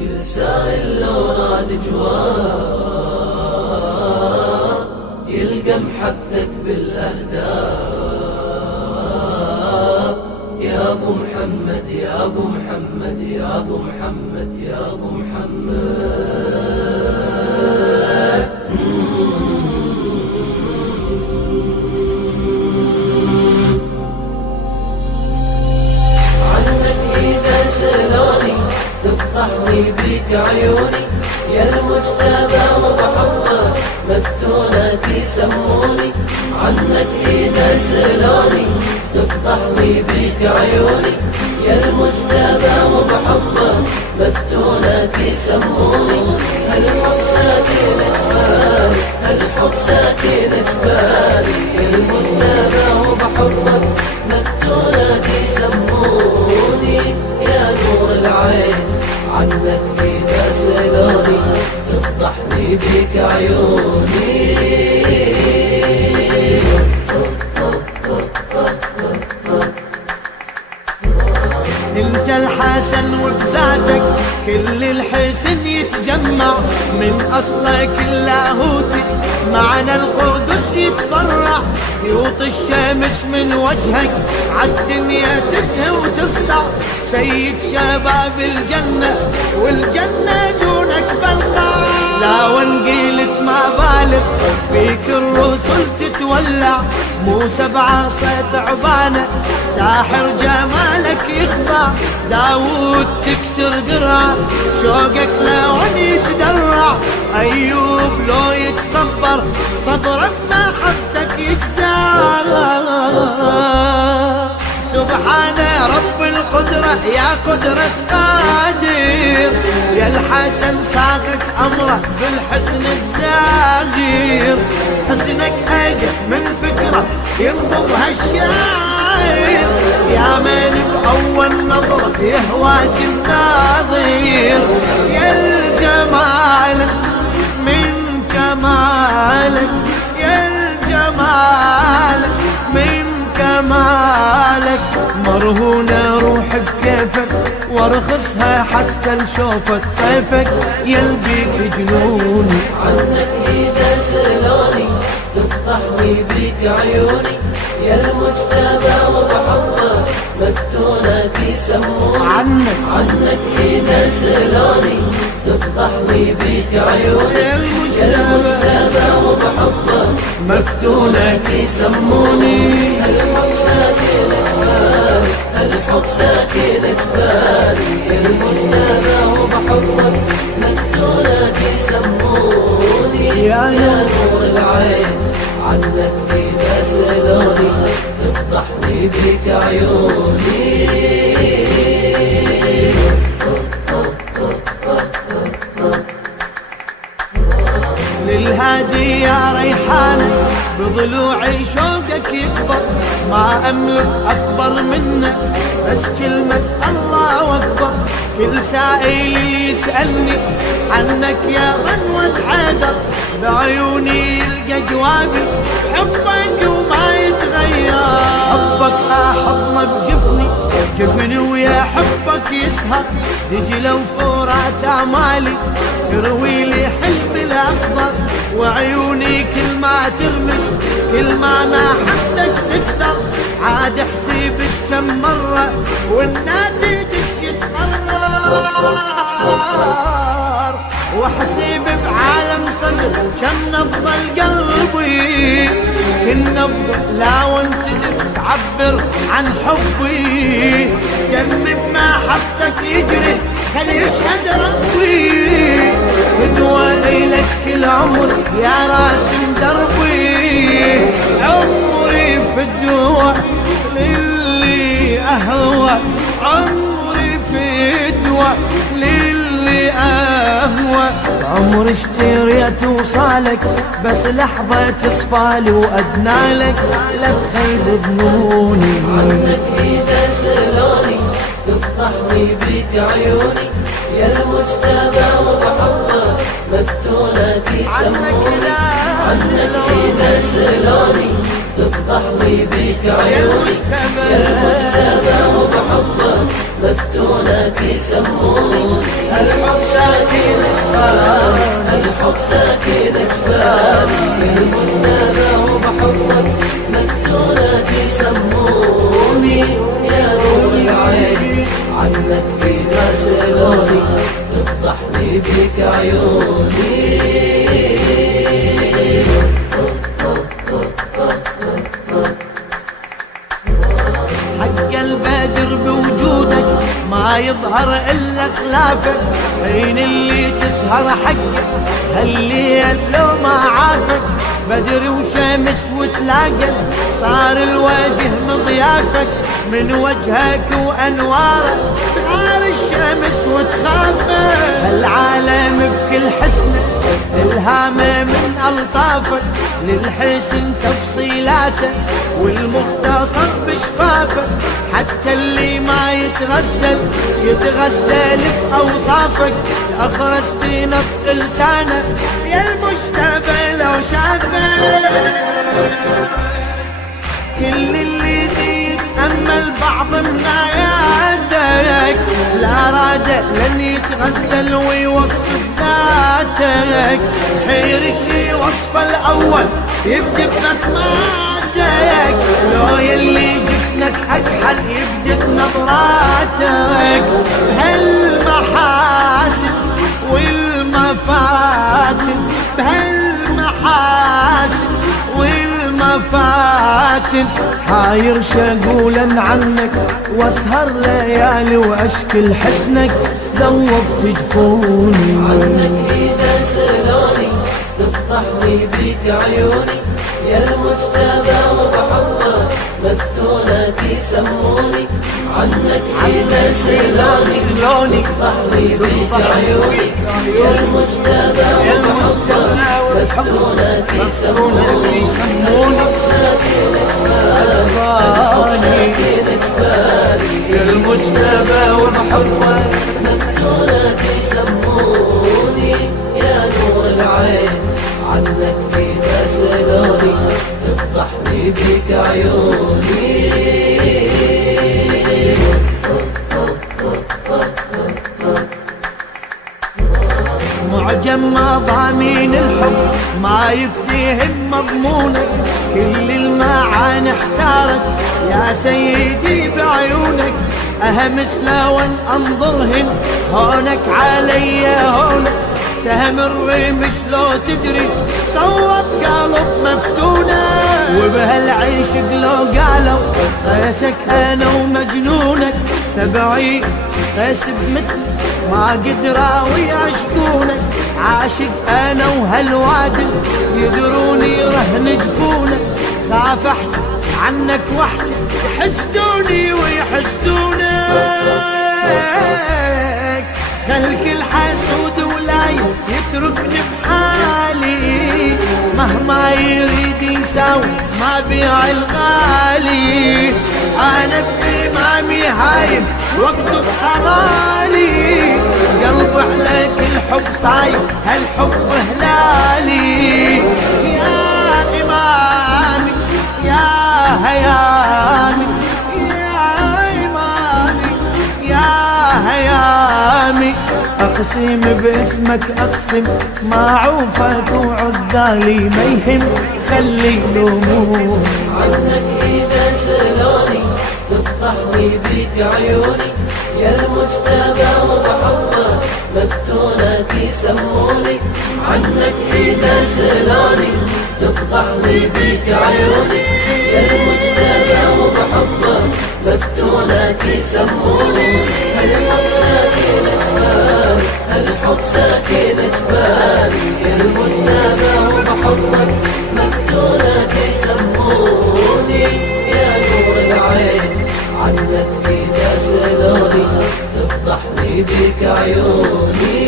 كل سائل لو راد جواب يلقى محبتك بالأهداف. يا أبو محمد يا أبو محمد يا أبو محمد يا أبو محمد. عنك إذا سلوني تفتح لي بيك عيوني، يا المجتبى وبحبك مفتونك يسموني. عنك إذا سلوني تفتح لي بيك عيوني، يا المجتبى وبحبك مفتونك يسموني. هالحب ساكن ببالي هالحب ساكن ببالي، يا المجتبى وبحبك مفتونك يسموني. يا نور العين عنك إذا سلوني تفتح لي بيك عيوني. انت الحسن وبذاتك كل الحسن يتجمع، من اصلك اللاهوتي معنى القدس يتفرع. يوطي الشمس من وجهك عالدنيا تسهى وتسطع، سيد شباب الجنة والجنة دونك بلقع. لا وانقيلت ما بالغ فيك الرسل تتولع، موسى بعصا ثعبانه ساحر جمالك يخضع. داود تكسر درع شوقك لون يتدرع، أيوب لو يتصبر صبر ما حدك يجزع. سبحان رب القدرة يا قدرة قادر، يا الحسن ساقك أمره بالحسن الزاهر. حسنك أجل من فكرة ينضم هالشاعر، يا من بأول نظرة يهواك الناظر. يا الجمال من كمالك، يا الجمال من كمالك. مرهونة روح بكيفك وارخصها حتى لشوفك طيفك يلبيك جنوني. عنك إذا سلوني تفتح لي بيك عيوني، يا المجتبى وبحبك مفتونك يسموني. عنك إذا سلوني تفتح لي بيك عيوني، يا المجتبى وبحبك مفتونك يسموني. هالحب ساكن ببالي هالحب ساكن ببالي، يا المجتبى وبحبك مفتونك يسموني. يا نور العين عنك إذا سلوني تفتح لي بيك عيوني. للهادي يا ريحانة بضلوعي شوقك يكبر، ما أملك أكبر منه بس كلمة الله أكبر. كل سائل يسألني عنك يا ظنوة حيدر، بعيوني يلقى جوابي حبك وما يتغير. حبك أحضنه بجفني جفني ويا حبك يسهر، رجله وفورات أعمالي تروي لي حلم الأخضر. وعيوني كل ما ترمش كل ما حدك تكثر، عاد احسب كم مرة والناتج يتقرر. واحسب بعالم صدر كم نبض قلبي، كل نبض لا وانت تعبر عن حبي. دمي بمحبتك يجري خلي يشهد ربي، فدوى لك كل عمر يا راسم دربي. عمري فدوى للي أهوى، عمري فدوى للي أهوى. عمري اشتريت وصالك بس لحظة تصفالي وأدنالك لا تخيب ظنوني. عنك إذا سلوني تفتح لي بيك عيوني، يا المجتبى وبحبك مفتونك يسموني. عنك إذا سلوني تفتح لي بيك عيوني، يا المجتبى وبحبك مفتونك يسموني. الحب ساكن جفاني، الحب ساكن جفاني، المجتبى وبحبك مفتونك يسموني. يا نور العين عنك إذا سألوني تفضحني بك عيوني. حق البدر بوجودك ما يظهر إلا خلافك، حين اللي تسهر حقك هالليل لو ما عافك. بدر وشمس وتلاقى صار الوجه مضيافك، من وجهك وأنوارك تغار الشمس وتخافك. العالم بكل حسنه الهامه من ألطافك، للحسن تفصيلاتك والمختصر بشفافك. حتى اللي ما يتغزل يتغزل بأوصافك، الأخرس بنطق لسانك يا المجتبى لو شافك. كل اللي يتأمل بعض من آياتك لا راد لن يتغزل ويوصف ذاتك. حير الشي وصف الأول يبدأ ببسماتك، لو يلي جفنك أكحل يبدأ بنظراتك. بهالمحاسن والمفاتن، بهالمحاسن والمفاتن، حاير شقولا عنك واسهر ليالي واشكل حسنك ذوبت جفوني. عنك إذا سألوني تفضحني بك عيوني. يا المجتبى وبحبك مفتونك يسموني. عنك إذا سألوني تفضحني بك عيوني. يا المجتبى وبحبك مفتونك يسموني. الحب ساكن جفاني، يا المجتبى وبحبك مفتونك يسموني. يا نور العين عنك إذا سألوني تفضحني بك عيوني. معجم مضامين الحب ما يفتهم مضمونك، كل المعاني احتارك يا سيدي بعيونك. أهمس لون أنظرهن هونك علي هونك، سهم الرمش لو تدري صوب قلب مفتونة. وبهالعيشق لو قالوا قيسك أنا ومجنونك، 70 قيس بمثل ما قدروا يعشقونك. عاشق أنا وهالوادل يدروني رهن جفونك، خاف أحكي عنك وحشة يحسدوني ويحسدونك. خلك الحسود ولا يتركني بحالي، مهما يريد يساوي ما بيع الغالي. أنا بإمامي هايم واكتب حمالي، قلب عليك الحب صايم هالحب هلالي. يا إمامي يا هيامي، يا إمامي يا هيامي، أقسم باسمك أقسم ما عوفك وعذالي ما يهم خلي لومون. عنك إذا سألوني تفضحني بك عيوني. يا المجتبى وبحبك مفتونك يسموني. عنك إذا سألوني تفضحني بك عيوني. يا المجتبى وبحبك مفتونك يسموني. الحب ساكن جفاني، الحب ساكن جفاني، يا المجتبى وبحبك مفتونك يسموني. يا نور العين عنك إذا سألوني تفضحني بك عيوني.